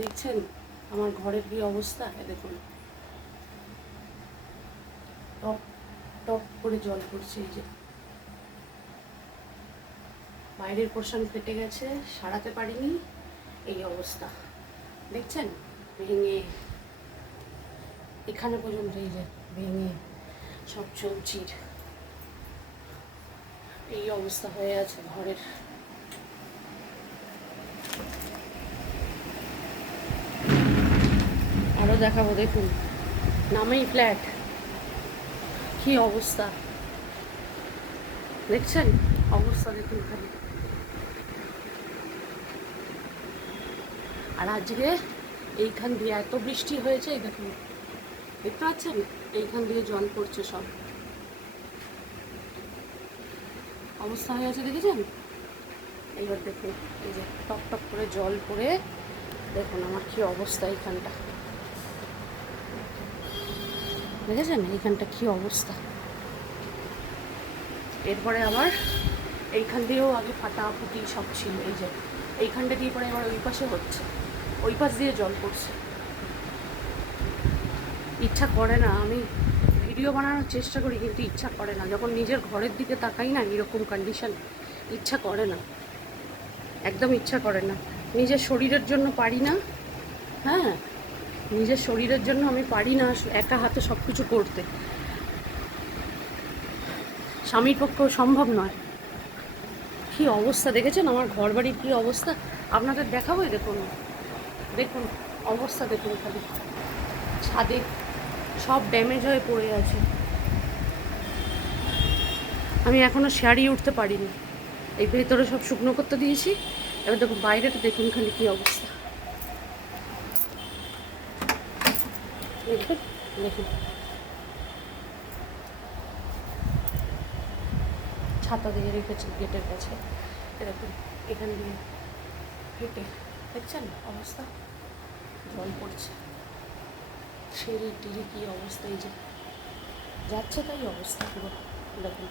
দেখছেন আমার ঘরের কি অবস্থা? দেখুন টপ টপ করে জল পড়ছে। এই যে বাইরের পোর্শন ফেটে গেছে, সারাতে পারিনি, এই অবস্থা দেখছেন। ভেঙে এখানে পর্যন্ত এই যে ভেঙে সব চৌচির এই অবস্থা হয়ে আছে ঘরের। আরও দেখাবো, দেখুন নামেই ফ্ল্যাট, কি অবস্থা দেখছেন, অবস্থা দেখুন খালি। আর আজকে এইখান দিয়ে এত বৃষ্টি হয়েছে, এই দেখুন দেখতে পাচ্ছেন, এইখান দিয়ে জল পড়ছে, সব অবস্থা হয়ে আছে দেখেছেন। এইবার দেখুন এই যে টপ টপ করে জল পড়ে, দেখুন আমার কি অবস্থা এইখানটা, দেখেছেন এইখানটা কি অবস্থা। এরপরে আবার এইখান দিয়েও আগে ফাটাফুটি সব ছিল, এই যে এইখানটা দিয়ে পরে আবার ওই পাশে হচ্ছে, ওই পাশ দিয়ে জল পড়ছে। ইচ্ছা করে না, আমি ভিডিও বানানোর চেষ্টা করি কিন্তু ইচ্ছা করে না, যখন নিজের ঘরের দিকে তাকাই না এরকম কন্ডিশন, ইচ্ছা করে না, একদম ইচ্ছা করে না। নিজের শরীরের জন্য পারি না, হ্যাঁ নিজের শরীরের জন্য আমি পারি না একা হাতে সব কিছু করতে, স্বামীর পক্ষেও সম্ভব নয়। কী অবস্থা দেখেছেন আমার ঘর বাড়ির কী অবস্থা, আপনাদের দেখাবোই, দেখুন দেখুন অবস্থা দেখুন খালি, ছাদে সব ড্যামেজ হয়ে পড়ে আছে। আমি এখনও শাড়ি উঠতে পারিনি, এই ভেতরে সব শুকনো করতে দিয়েছি। এবার দেখুন বাইরেটা দেখুন খালি কী অবস্থা, দেখুন দেখুন ছাতা দিয়ে রেখেছি গেটের কাছে, এরকম এখান দিয়ে হেঁটে দেখছেন অবস্থা, জল পড়ছে, সিঁড়ি টিড়ি কী অবস্থা, এই যে যাচ্ছে তাই অবস্থা পুরো, দেখুন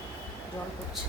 জল পড়ছে।